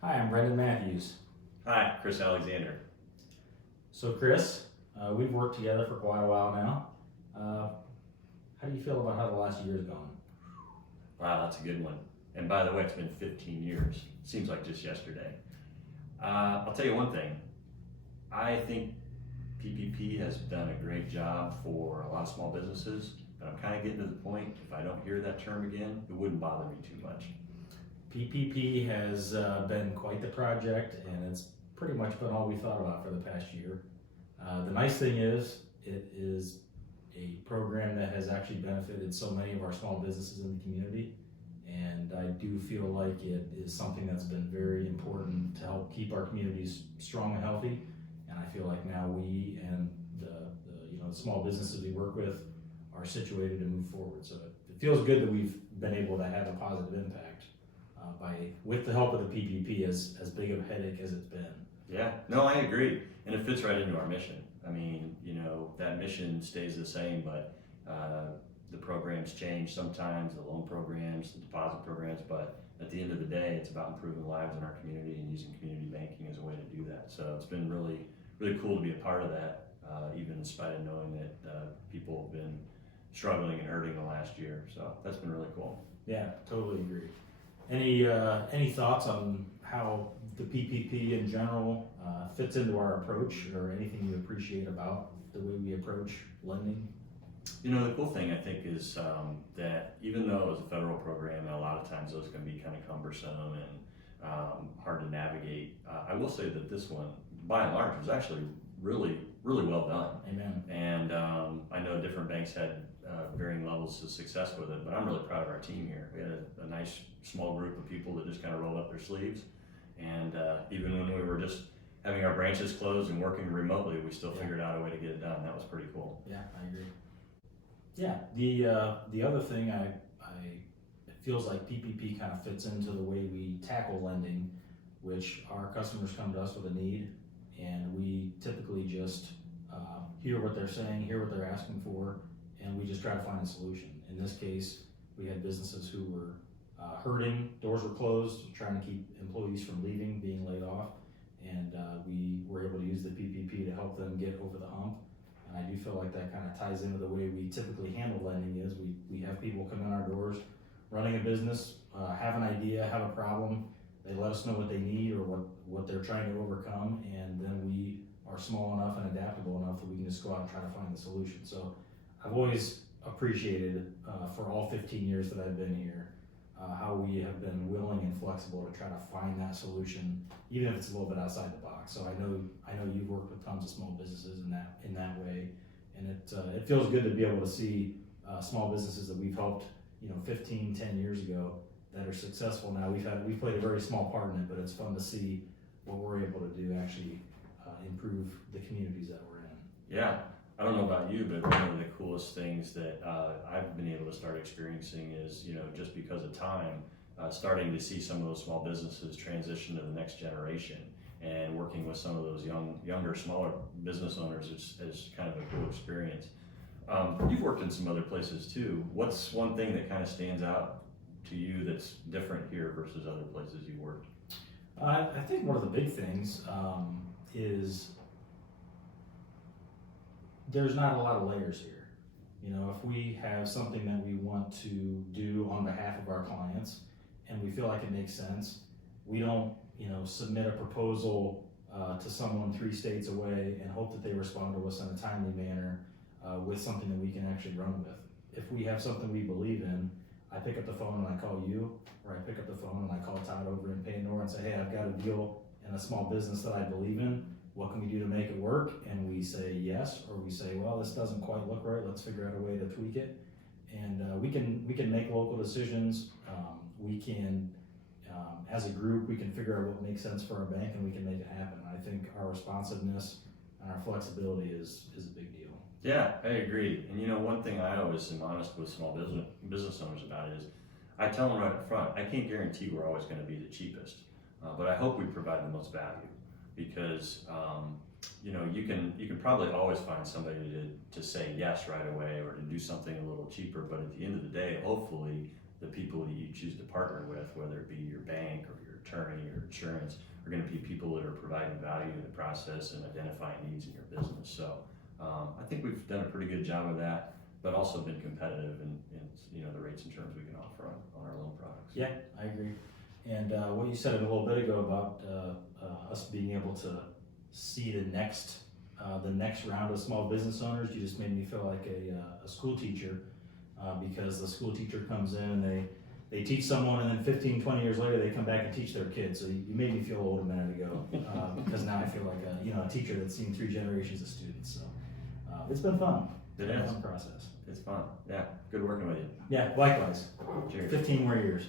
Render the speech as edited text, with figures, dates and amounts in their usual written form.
Hi, I'm Brendon Matthews. Hi, Chris Alexander. So Chris, we've worked together for quite a while now. How do you feel about how the last year's gone? Wow, that's a good one. And by the way, it's been 15 years. Seems like just yesterday. I'll tell you one thing. I think PPP has done a great job for a lot of small businesses, but I'm kind of getting to the point, if I don't hear that term again, it wouldn't bother me too much. PPP has been quite the project, and it's pretty much been all we thought about for the past year. The nice thing is, it is a program that has actually benefited so many of our small businesses in the community, and I do feel like it is something that's been very important to help keep our communities strong and healthy. And I feel like now we and the small businesses we work with are situated to move forward. So it feels good that we've been able to have a positive impact with the help of the PPP, as big of a headache as it's been. Yeah, no, I agree. And it fits right into our mission. I mean, that mission stays the same, but the programs change sometimes, the loan programs, the deposit programs, but at the end of the day, it's about improving lives in our community and using community banking as a way to do that. So it's been really, really cool to be a part of that, even in spite of knowing that people have been struggling and hurting the last year. So that's been really cool. Yeah, totally agree. Any thoughts on how the PPP in general fits into our approach, or anything you appreciate about the way we approach lending? The cool thing I think is that even though it was a federal program, and a lot of times those can be kind of cumbersome and hard to navigate, I will say that this one, by and large, was actually really, really well done. Amen. And I know different banks had varying levels of success with it, but I'm really proud of our team here. We had a nice small group of people that just kind of rolled up their sleeves, and even when we were just having our branches closed and working remotely, we still figured out a way to get it done. That was pretty cool. Yeah, I agree. Yeah, the other thing it feels like PPP kind of fits into the way we tackle lending, which our customers come to us with a need, and we typically just hear what they're saying, hear what they're asking for, and we just try to find a solution. In this case, we had businesses who were hurting, doors were closed, trying to keep employees from leaving, being laid off, and we were able to use the PPP to help them get over the hump. And I do feel like that kind of ties into the way we typically handle lending. Is we have people come in our doors, running a business, have an idea, have a problem, they let us know what they need or what they're trying to overcome, and then we are small enough and adaptable enough that we can just go out and try to find the solution. So I've always appreciated, for all 15 years that I've been here, how we have been willing and flexible to try to find that solution, even if it's a little bit outside the box. So I know you've worked with tons of small businesses in that way, and it feels good to be able to see small businesses that we've helped 10 years ago that are successful now. We've played a very small part in it, but it's fun to see what we're able to do actually improve the communities that we're in. Yeah, I don't know about you, but one of the coolest things that I've been able to start experiencing is, just because of time, starting to see some of those small businesses transition to the next generation, and working with some of those younger, smaller business owners is kind of a cool experience. You've worked in some other places too. What's one thing that kind of stands out to you that's different here versus other places you've worked? I think one of the big things is there's not a lot of layers here. If we have something that we want to do on behalf of our clients and we feel like it makes sense, we don't, submit a proposal to someone 3 states away and hope that they respond to us in a timely manner with something that we can actually run with. If we have something we believe in, I pick up the phone and I call you, or I pick up the phone and I call Todd over in Pandora and say, hey, I've got a deal in a small business that I believe in. What can we do to make it work? And we say yes, or we say, well, this doesn't quite look right. Let's figure out a way to tweak it. And we can make local decisions. We can, as a group, we can figure out what makes sense for our bank, and we can make it happen. I think our responsiveness and our flexibility is a big deal. Yeah, I agree. And one thing I always am honest with small business owners about is I tell them right up front, I can't guarantee we're always going to be the cheapest, but I hope we provide the most value. Because you can probably always find somebody to say yes right away or to do something a little cheaper, but at the end of the day, hopefully the people that you choose to partner with, whether it be your bank or your attorney or insurance are going to be people that are providing value in the process and identifying needs in your business. So I think we've done a pretty good job of that, but also been competitive in the rates and terms we can offer on our loan products. Yeah, I agree. And what you said a little bit ago about us being able to see the next round of small business owners, you just made me feel like a school teacher, because the school teacher comes in and they teach someone, and then 15, 20 years later they come back and teach their kids. So you made me feel old a minute ago, because now I feel like a teacher that's seen 3 generations of students. So it's been fun. It It's been a is. fun process. It's fun. Yeah, good working with you. Yeah, likewise. Cheers. 15 more years.